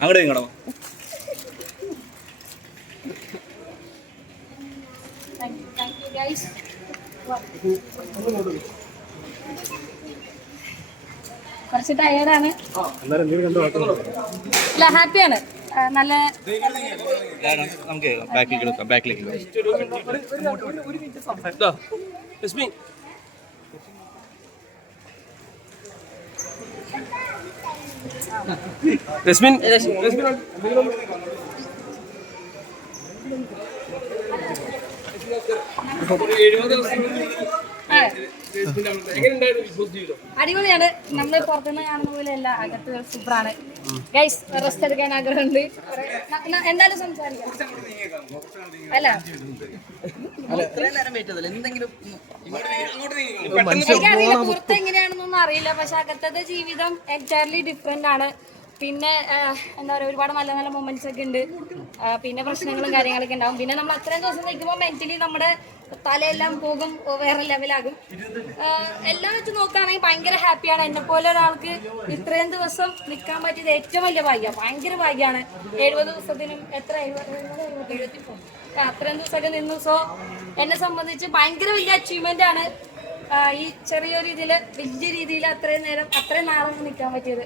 അങ്ങോട്ട് നിങ്ങളോ കുറച്ച് ടയേർഡാണ്, അല്ല ഹാപ്പിയാണ്. നല്ല നമുക്ക് ബാക്കിലേക്ക് അടിപൊളിയാണ്. നമ്മള് പുറത്തുനിന്ന് കാണുന്ന പോലെ അല്ല, അകത്ത് സൂപ്പറാണ്. ഗൈസ് റെസ്റ്റ് എടുക്കാൻ ആഗ്രഹമുണ്ട്. എന്തായാലും സംസാരിക്കാം അല്ല, എനിക്കറിയില്ല പുറത്ത് എങ്ങനെയാണെന്നൊന്നും അറിയില്ല. പക്ഷെ അകത്തത്തെ ജീവിതം എൻറ്റയർലി ഡിഫറെന്റ് ആണ്. പിന്നെ എന്താ പറയുക, ഒരുപാട് നല്ല നല്ല മൊമെന്റ്സ് ഒക്കെ ഉണ്ട്. പിന്നെ പ്രശ്നങ്ങളും കാര്യങ്ങളൊക്കെ ഉണ്ടാവും. പിന്നെ നമ്മൾ അത്രയും ദിവസം നിൽക്കുമ്പോൾ മെന്റലി നമ്മുടെ തലയെല്ലാം പോകും, വേറെ ലെവലാകും. എല്ലാം വെച്ച് നോക്കുകയാണെങ്കിൽ ഭയങ്കര ഹാപ്പിയാണ്. എന്നെ പോലെ ഒരാൾക്ക് ഇത്രയും ദിവസം നിൽക്കാൻ പറ്റിയത് ഏറ്റവും വലിയ ഭാഗ്യം, ഭയങ്കര ഭാഗ്യമാണ്. 70 ദിവസത്തിനും എത്ര 74 അത്രയും ദിവസമൊക്കെ നിന്നു. സോ എന്നെ സംബന്ധിച്ച് ഭയങ്കര വലിയ അച്ചീവ്മെന്റ് ആണ് ഈ ചെറിയൊരു ഇതിൽ വലിയ രീതിയിൽ അത്രയും നേരം അത്രയും നാളെ നിൽക്കാൻ പറ്റിയത്.